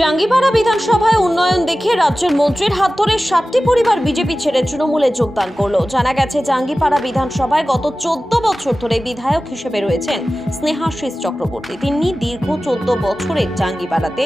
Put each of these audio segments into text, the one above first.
জাঙ্গিপাড়া বিধানসভায় উন্নয়ন দেখে রাজ্যের মন্ত্রীর হাত ধরে ষাটটি পরিবার বিজেপি ছেড়ে তৃণমূলে যোগদান করল। জানা গেছে, জাঙ্গিপাড়া বিধানসভায় গত চোদ্দ বছর ধরে বিধায়ক হিসেবে রয়েছেন স্নেহাশিস চক্রবর্তী। তিনি দীর্ঘ চোদ্দ বছরের জাঙ্গিপাড়াতে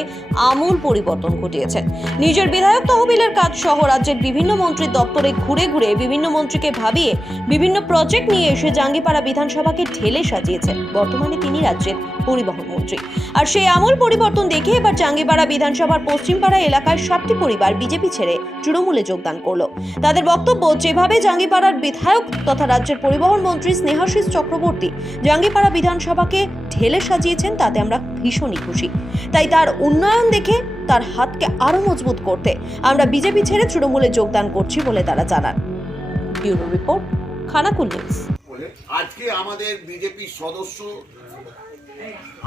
আমূল পরিবর্তন ঘটিয়েছেন। নিজের বিধায়ক তহবিলের কাজ সহ রাজ্যের বিভিন্ন মন্ত্রীর দপ্তরে ঘুরে ঘুরে বিভিন্ন মন্ত্রীকে ভাবিয়ে বিভিন্ন প্রজেক্ট নিয়ে এসে জাঙ্গিপাড়া বিধানসভাকে ঢেলে সাজিয়েছেন। বর্তমানে তিনি রাজ্যের পরিবহন মন্ত্রী। আর সেই আমূল পরিবর্তন দেখে এবার জাঙ্গিপাড়া বিধানসভার পশ্চিমপাড়া এলাকায় সাতটি পরিবার বিজেপি ছেড়ে তৃণমূলে যোগদান করল। তাদের বক্তব্য, যেভাবে জাঙ্গিপাড়ার বিধায়ক তথা রাজ্যের পরিবহন মন্ত্রী স্নেহাশিস চক্রবর্তী জাঙ্গিপাড়া বিধানসভাকে ঢেলে সাজিয়েছেন, তাতে আমরা ভীষণই খুশি। তাই তার উন্নয়ন দেখে তার হাতকে আরও মজবুত করতে আমরা বিজেপি ছেড়ে তৃণমূলে যোগদান করছি বলে তারা জানান। Report, Khanakul news. আজকে আমাদের বিজেপির সদস্য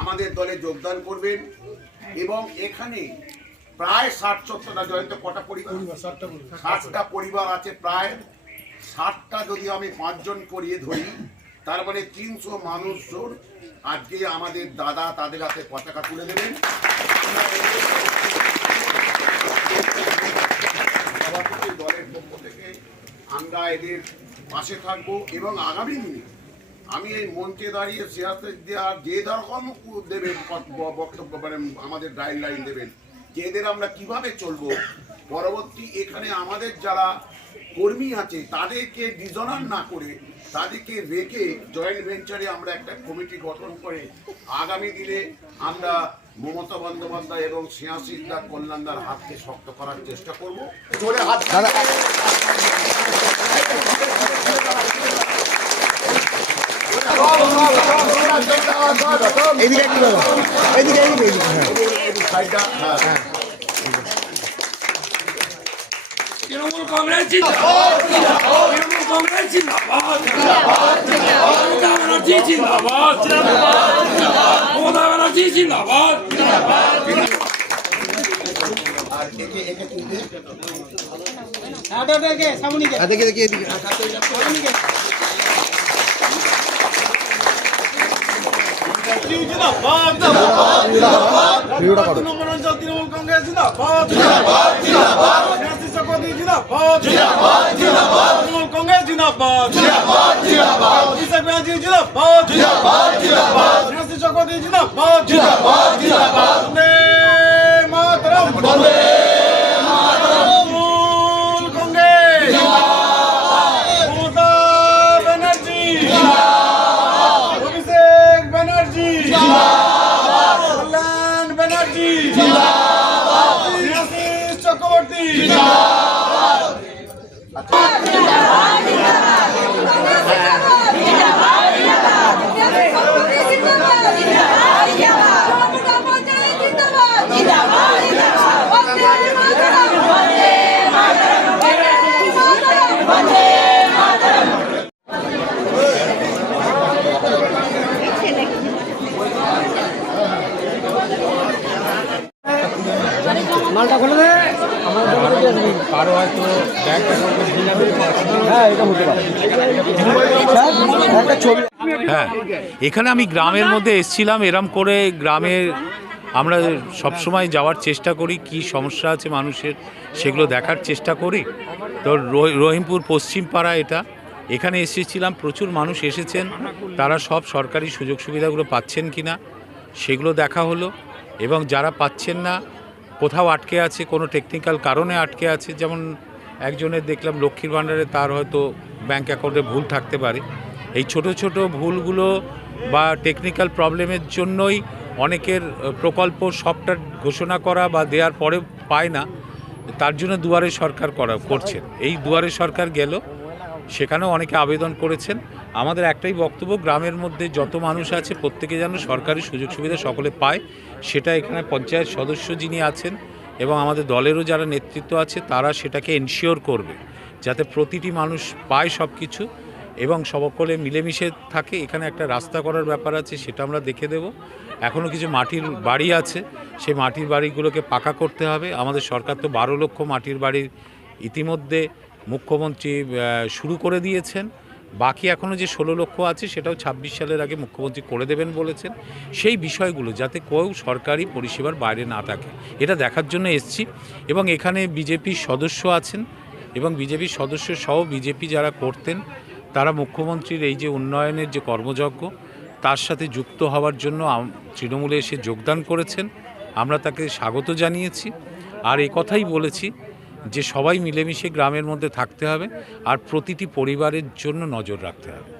আমাদের দলে যোগদান করবেন। এবং এখানে প্রায় ষাট সত্তরটা জয়ন্ত কটা পরিবার? ষাটটা পরিবার। আছে প্রায়। ষাটটা যদি আমি পাঁচজন করিয়ে ধরি তার মানে তিনশো মানুষজন আজকে আমাদের দাদা তাদের হাতে পতাকা তুলে দেবেন। দলের পক্ষ থেকে আমরা এদের পাশে থাকব এবং আগামী দিনে আমি এই মঞ্চে দাঁড়িয়ে সিয়াসত দেওয়ার যে রকম দেবেন বক্তব্য মানে আমাদের গাইডলাইন দেবেন যে এদের আমরা কীভাবে চলবো, পরবর্তী এখানে আমাদের যারা কর্মী আছে, তাদেরকে ডিজনার না করে, তাদেরকে রেখে জয়েন্ট ভেঞ্চারে আমরা একটা কমিটি গঠন করে আগামী দিনে আমরা মমতা বন্দ্যোপাধ্যায় এবং সিয়াসিদা কল্যাণদার হাতকে শক্ত করার চেষ্টা করব। জোরে হাত এদিকে একটু এদিকে এদিকে হ্যাঁ হ্যাঁ। তৃণমূল কংগ্রেস জিন্দাবাদ। তৃণমূল কংগ্রেস জিন্দাবাদ। মমতা ব্যানার্জি জিন্দাবাদ। মমতা ব্যানার্জি জিন্দাবাদ। হ্যাঁ, দেখি দেখি এদিকে। ভিডিওটা করো তৃণমূল কংগ্রেস তৃণমূল কংগ্রেস জিন্দাবাদ জিন্দাবাদ জিন্দাবাদ জিন্দাবাদ জিন্দাবাদ জিন্দাবাদ জিন্দাবাদ জিন্দাবাদ জিন্দাবাদ চক্রবর্তী Monday! জিন্দাবাদ শ্রেয়াশিস চক্রবর্তী জিন্দাবাদ হ্যাঁ এখানে আমি গ্রামের মধ্যে এসছিলাম এরম করে গ্রামের আমরা সবসময় যাওয়ার চেষ্টা করি কি সমস্যা আছে মানুষের সেগুলো দেখার চেষ্টা করি। তো রহি- রহিমপুর পশ্চিম পাড়া এটা। এখানে এসেছিলাম প্রচুর মানুষ এসেছেন তারা সব সরকারি সুযোগ সুবিধাগুলো পাচ্ছেন কি না সেগুলো দেখা হলো। এবং যারা পাচ্ছেন না কোথাও আটকে আছে, কোনো টেকনিক্যাল কারণে আটকে আছে, যেমন একজনের দেখলাম লক্ষ্মীর ভাণ্ডারে তার হয়তো ব্যাংক অ্যাকাউন্টে ভুল থাকতে পারে। এই ছোট ছোট ভুলগুলো বা টেকনিক্যাল প্রবলেমের জন্যই অনেকের প্রকল্প সবটা ঘোষণা করা বা দেওয়ার পরে পায় না, তার জন্য দুয়ারে সরকার করা করছেন এই দুয়ারে সরকার গেল, সেখানেও অনেকে আবেদন করেছেন। আমাদের একটাই বক্তব্য, গ্রামের মধ্যে যত মানুষ আছে প্রত্যেকে যেন সরকারি সুযোগ সুবিধা সকলে পায়, সেটা এখানে পঞ্চায়েত সদস্য যিনি আছেন এবং আমাদের দলেরও যারা নেতৃত্ব আছে, তারা সেটাকে এনশিওর করবে, যাতে প্রতিটি মানুষ পায় সব কিছু এবং সকলে মিলেমিশে থাকে। এখানে একটা রাস্তা করার ব্যাপার আছে, সেটা আমরা দেখে দেব। এখনও কিছু মাটির বাড়ি আছে, সেই মাটির বাড়িগুলোকে পাকা করতে হবে। আমাদের সরকার তো বারো লক্ষ মাটির বাড়ির ইতিমধ্যে মুখ্যমন্ত্রী শুরু করে দিয়েছেন। বাকি এখনও যে ষোলো লক্ষ আছে, সেটাও ছাব্বিশ সালের আগে মুখ্যমন্ত্রী করে দেবেন বলেছেন। সেই বিষয়গুলো যাতে কেউ সরকারি পরিষেবার বাইরে না থাকে। এটা দেখার জন্য এসছি। এবং এখানে বিজেপির সদস্য আছেন এবং বিজেপির সদস্য সহ বিজেপি যারা করতেন, তারা মুখ্যমন্ত্রীর এই যে উন্নয়নের যে কর্মযজ্ঞ, তার সাথে যুক্ত হওয়ার জন্য তৃণমূলে এসে যোগদান করেছেন। আমরা তাকে স্বাগত জানিয়েছি। আর কথাই বলেছি যে সবাই মিলেমিশে গ্রামের মধ্যে থাকতে হবে আর প্রতিটি পরিবারের জন্য নজর রাখতে হবে।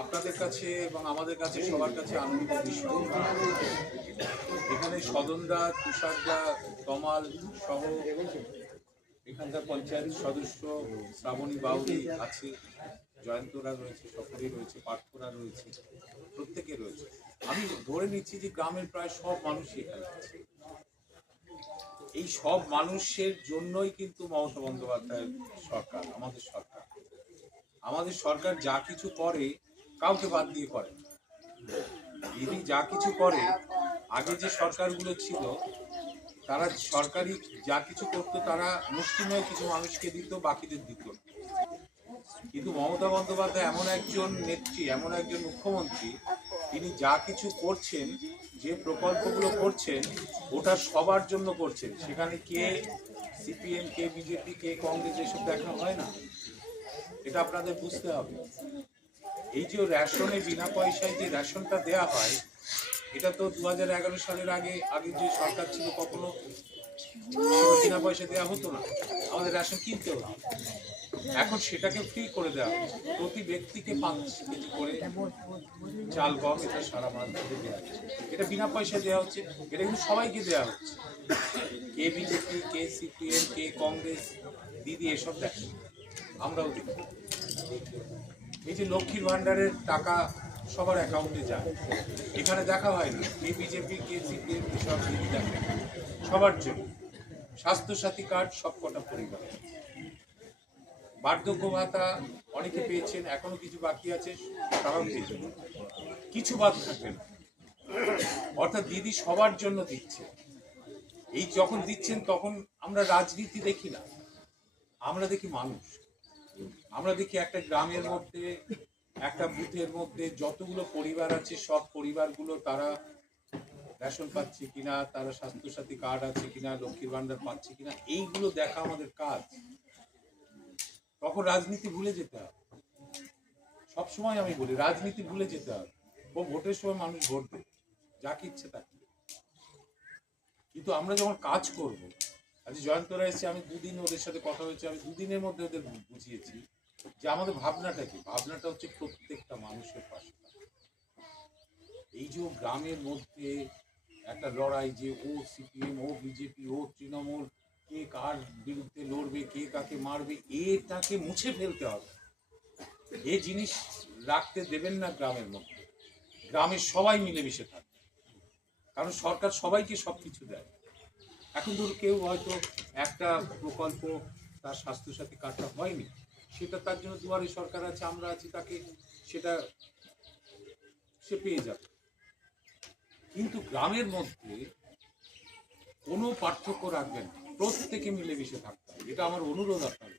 আপনাদের কাছে এবং আমাদের কাছে, সবার কাছে আনন্দ বিষয় এখানে সদনদা, তুষারদা কমাল সহ এখানকার পঞ্চায়েত সদস্য, শ্রাবণী বাউরি আছে, জয়ন্তরা রয়েছে, সকলেই রয়েছে পাঠকরা রয়েছে, প্রত্যেকে রয়েছে। আমি ধরে নিচ্ছি যে গ্রামের প্রায় সব মানুষই এখানে আছে। এই সব মানুষের জন্যই কিন্তু মমতা বন্দ্যোপাধ্যায়ের সরকার, আমাদের সরকার। আমাদের সরকার যা কিছু করে কাউকে বাদ দিয়ে করে। দিদি যা কিছু করে, আগে যে সরকারগুলো ছিল, তারা সরকারি যা কিছু করতো, তারা মুষ্টিময় কিছু মানুষকে দিত, বাকিদের দিত। কিন্তু মমতা বন্দ্যোপাধ্যায় এমন একজন নেত্রী, এমন একজন মুখ্যমন্ত্রী, তিনি যা কিছু করছেন, যে প্রকল্পগুলো করছেন, ওটা সবার জন্য করছেন। সেখানে কে সিপিএম, কে বিজেপি, কে কংগ্রেস, এসব দেখা হয় না। এটা আপনাদের বুঝতে হবে। এই যে রেশনে বিনা পয়সায় যে রেশনটা দেয়া হয়, এটা তো দু হাজার এগারো সালের আগে আগে যে সরকার ছিল কখনো বিনা পয়সা দেওয়া হতো না? আমাদের রেশন কিনতে হতো। এখন সেটাকে ফ্রি করে দেওয়া প্রতি ব্যক্তিকে পাঁচ কেজি করে চাল, গম, এটা সারা মাস দেওয়া হচ্ছে। এটা বিনা পয়সা দেওয়া হচ্ছে। এটা কিন্তু সবাইকে দেওয়া হচ্ছে। কে বিজেপি, কে সিপিএম, কে কংগ্রেস, দিদি, এসব দেখে আমরাও দেখি। এই যে লক্ষ্মীর ভান্ডারের টাকা সবার অ্যাকাউন্টে যায়। এখানে দেখা হয় না কে বিজেপি কে সিপিএম সব দিদি দেখে। সবার জন্য। স্বাস্থ্যসাথী কার্ড সব কটা পরিবার। বার্ধক্য ভাতা অনেকে পেয়েছেন, এখনও কিছু বাকি আছে, তারাও পেয়েছেন কিছু বাদ থাকবে না। অর্থাৎ দিদি সবার জন্য দিচ্ছে। এই যখন দিচ্ছেন তখন আমরা রাজনীতি দেখি না। আমরা দেখি মানুষ। আমরা দেখি একটা গ্রামের মধ্যে, একটা বুথের মধ্যে যতগুলো পরিবার আছে, সব পরিবারগুলো তারা রেশন পাচ্ছে কিনা, তারা স্বাস্থ্যসাথী কার্ড আছে কিনা, লক্ষ্মীর ভান্ডার পাচ্ছে কিনা, এইগুলো দেখা আমাদের কাজ। তখন রাজনীতি ভুলে যেতে হবে। সবসময় আমি বলি, রাজনীতি ভুলে যেতে হবে। ও ভোটের সময় মানুষ ভোট দেবে যাকে ইচ্ছে তাকে। কিন্তু আমরা যখন কাজ করব, আজ জয়ন্তরা এসেছে, আমি দুদিন ওদের সাথে কথা হয়েছে, আমি দুদিনের মধ্যে ওদের বুঝিয়েছি। যে আমাদের ভাবনাটা কি? ভাবনাটা হচ্ছে প্রত্যেকটা মানুষের পাশে এই যে গ্রামের মধ্যে একটা লড়াই যে ও সিপিএম, ও বিজেপি, ও তৃণমূল, কে কার বিরুদ্ধে লড়বে, কে কাকে মারবে, এটাকে মুছে ফেলতে হবে। এই জিনিস রাখতে দেবেন না গ্রামের মধ্যে। গ্রামের সবাই মিলেমিশে থাকবে। কারণ সরকার সবাইকে সব কিছু দেয়। এখন ধরো কেউ হয়তো একটা প্রকল্প তার স্বাস্থ্য স্বাস্থ্যসাথী কার্ডটা হয়নি। সেটা তার জন্য দুয়ারে সরকার আছে, আমরা আছি, তাকে সেটা সে পেয়ে যাবে। কিন্তু গ্রামের মধ্যে কোনো পার্থক্য রাখবেন। প্রত্যেকে মিলেমিশে থাকতে হবে। এটা আমার অনুরোধ আপনার